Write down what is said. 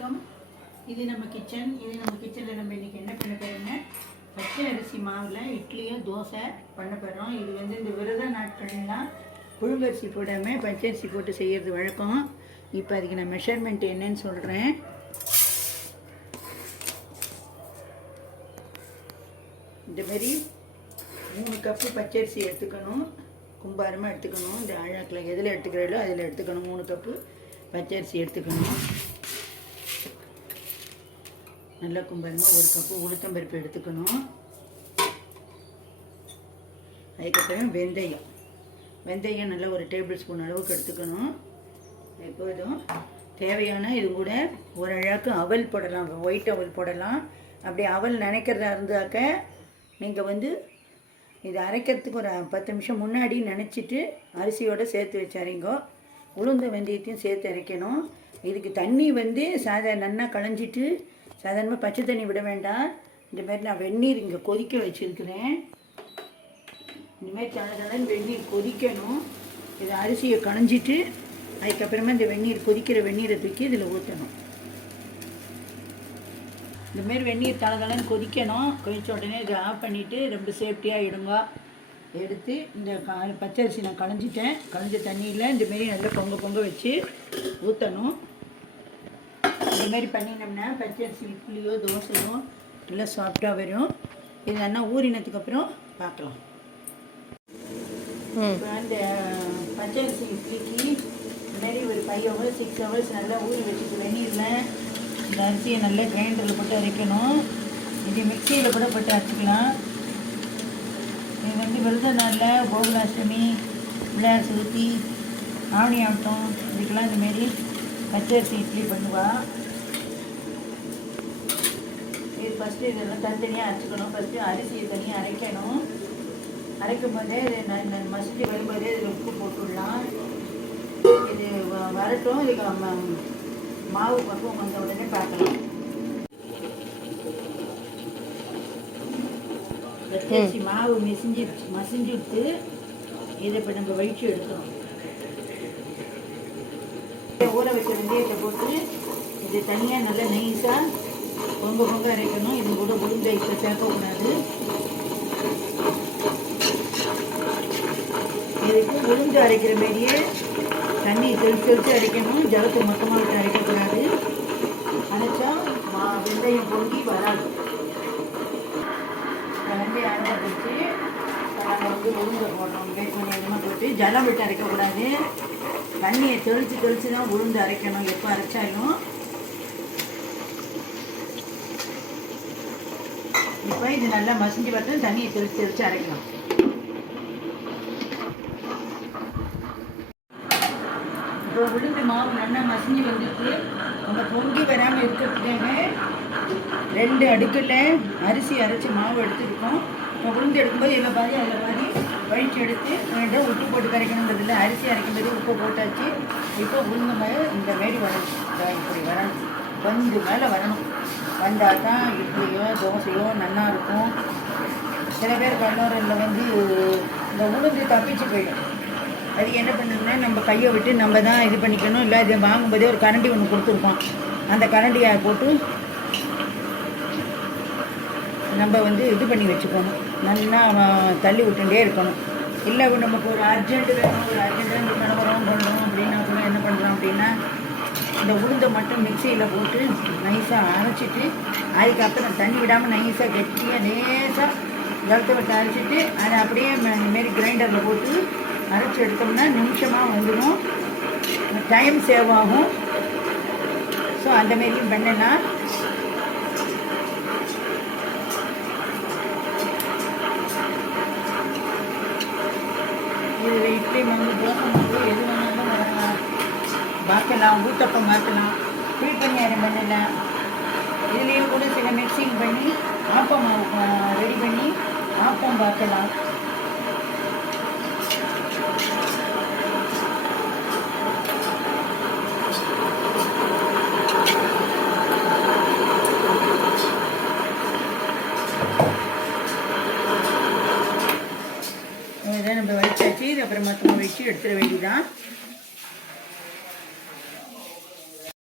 வணக்கம். இது நம்ம கிச்சனில் நம்ம இன்றைக்கி என்ன பண்ண போகிறோம்னா பச்சை அரிசி மாவில் இட்லியும் தோசை பண்ண போகிறோம். இது இந்த விரத நாட்கள்லாம் புழுங்கரிசி போடாமல் பச்சரிசி போட்டு செய்கிறது வழக்கம். இப்போ அதுக்கு நான் மெஷர்மெண்ட் என்னன்னு சொல்கிறேன். இந்தமாரி 3 கப்பு பச்சரிசி எடுத்துக்கணும். கும்பாரமாக எடுத்துக்கணும். இந்த ஆழாக்கில் எதில் எடுத்துக்கிறீங்களோ அதில் எடுத்துக்கணும். 3 கப்பு பச்சரிசி எடுத்துக்கணும். நல்லா கும்பாரமாக 1 கப்பு உளுத்தம்பருப்பு எடுத்துக்கணும். அதுக்கப்புறம் வெந்தயம் நல்லா 1 டேபிள் ஸ்பூன் அளவுக்கு எடுத்துக்கணும். எப்போதும் தேவையான இது கூட ஒரு அழகு அவல் போடலாம், ஒயிட் அவல் போடலாம். அப்படி அவல் நினைக்கிறதா இருந்தாக்க நீங்கள் இது அரைக்கிறதுக்கு ஒரு 10 நிமிஷம் முன்னாடி நினச்சிட்டு அரிசியோடு சேர்த்து வச்சாரிங்கோ. உளுந்த வெந்தயத்தையும் சேர்த்து அரைக்கணும். இதுக்கு தண்ணி நல்லா களைஞ்சிட்டு சாதாரணமாக பச்சை தண்ணி விட வேண்டாம். இந்தமாரி நான் வெந்நீர் இங்கே கொதிக்க வச்சுருக்கிறேன். இந்தமாரி தளதளன்னு வெந்நீர் கொதிக்கணும். இது அரிசியை களைஞ்சிட்டு அதுக்கப்புறமா இந்த கொதிக்கிற வெந்நீரை தூக்கி இதில் ஊற்றணும். இந்தமாரி வெந்நீர் தளதளன்னு கொதிக்கணும். கொதித்த உடனே இதை ஆஃப் பண்ணிவிட்டு ரொம்ப சேஃப்டியாக இடுங்க. எடுத்து இந்த பச்சரிசி நான் களைஞ்சிட்டேன். களைஞ்ச தண்ணியில் இந்தமாரி நல்லா பொங்க வச்சு ஊற்றணும். இந்தமாரி பண்ணினோம்னா பச்சரிசி இட்லியோ தோசையோ நல்லா சாஃப்டாக வரும். இது நல்லா ஊறினதுக்கப்புறம் பார்க்கலாம். இப்போ இந்த பச்சரிசி இட்லிக்கு இந்தமாரி ஒரு 5 hours 6 hours நல்லா ஊறி வச்சுட்டு வெந்நீரில் இந்த அரிசியை நல்லா கிரைண்டரில் போட்டு அரைக்கணும். இது மிக்சியில் கூட போட்டு அரைச்சிக்கலாம். இது விரத நாளில் கோகுலாஷ்டமி, பிள்ளையார் சதுர்த்தி, ஆவணி ஆட்டம் இதுக்கெல்லாம் இந்தமாரி பச்சரிசி இட்லி பண்ணுவாள். இது ஃபஸ்ட்டு இதெல்லாம் தனித்தனியாக அரைச்சிக்கணும். ஃபஸ்ட்டு அரிசியை தனியாக அரைக்கணும். அரைக்கும் போதே இது மசிச்சு வரும்போதே இதில் உப்பு போட்டுடலாம். இது வரட்டும். இதுக்கு மாவு பக்குவம் வந்த உடனே பார்க்கலாம். பச்சரிசி மாவு மசிஞ்சிட்டு இதை இப்போ நம்ம வயிற்று எடுக்கணும். ஊற வச்ச வெந்தயத்தை போட்டு இது தனியாக நல்லா நைஸாக பொங்க அரைக்கணும். இது கூட உளுந்தை இப்போ சேர்க்கக்கூடாது. இதுக்கு உளுந்து அரைக்கிற மாரியே தண்ணி தெளித்து அரைக்கணும். ஜலத்தை மொத்தமாக விட்டு அரைக்கக்கூடாது. அரைச்சா வெந்தயம் பொங்கி வராது. வெந்தயம் அரைச்சி வச்சு நம்ம உளுந்தை போடணும். கொஞ்சமாக போட்டு ஜலம் விட்டு அரைக்கக்கூடாது. தண்ணியை தெளித்து தான் உளுந்து அரைக்கணும். எப்போ அரைச்சாலும் இப்போ இது நல்லா மசிஞ்சு பார்த்து தண்ணியை தெளித்து அரைக்கலாம். இப்போ உளுந்து மாவு நல்லா மசிஞ்சு வந்துட்டு நம்ம பொங்கி வராமல் இருக்கிறதுக்காக 2 அடுக்கில் அரிசி அரைச்சி மாவு எடுத்துருக்கோம். இப்போ உளுந்து எடுக்கும்போது அதில் பாதி வழிச்சு எடுத்து உப்பு போட்டு கரைக்கணுன்றதில்ல. அரிசி அரைக்கும்போது உப்பு போட்டாச்சு. இப்போ உளுந்து மேலே இந்த மாரி வரணும். இப்படி வரணும். மேலே வரணும். வந்தால் தான் இட்லியோ தோசையோ நல்லா இருக்கும். சில பேர் கல்லூரில் இந்த உளுந்து தப்பிச்சு போயிடும். அதுக்கு என்ன பண்ணணும்னா நம்ம கையை விட்டு நம்ம தான் இது பண்ணிக்கணும். இல்லை இதை வாங்கும்போதே ஒரு கரண்டி ஒன்று கொடுத்துருப்போம். அந்த கரண்டியை போட்டு நம்ம இது பண்ணி வச்சுக்கணும். நல்லா தள்ளி விட்டுட்டே இருக்கணும். இல்லை நமக்கு ஒரு அர்ஜென்ட்டு வேணும், ஒரு அர்ஜென்ட்டாக கணவரம் பண்ணுறோம் அப்படின்னா கூட என்ன பண்ணுறோம் அப்படின்னா இந்த உளுந்தை மட்டும் மிக்சியில் போட்டு நைஸாக அரைச்சிட்டு அதுக்கப்புறம் தண்ணி விடாமல் நைஸாக கெட்டியாக லேசாக ஜலத்தை விட்டு அரைச்சிட்டு அதை அப்படியே இந்தமாரி கிரைண்டரில் போட்டு அரைச்சி எடுத்தோம்னா நிமிஷமாக வந்துடும். டைம் சேவ் ஆகும். ஸோ அந்தமாரியும் பண்ணலாம். இது இட்லி தோசை எது வேணாலும் பார்க்கலாம். ஊத்தப்பம் பார்க்கலாம். புளிப்பணியாரம் பண்ணலாம். இதுலேயும் கூட சில மிக்சிங் பண்ணி ஆப்பம் ரெடி பண்ணி ஆப்பம் பார்க்கலாம். இதை நம்ம வச்சாச்சு. இது அப்புறம் மொத்தமாக வச்சு எடுத்துட வேண்டியதான்.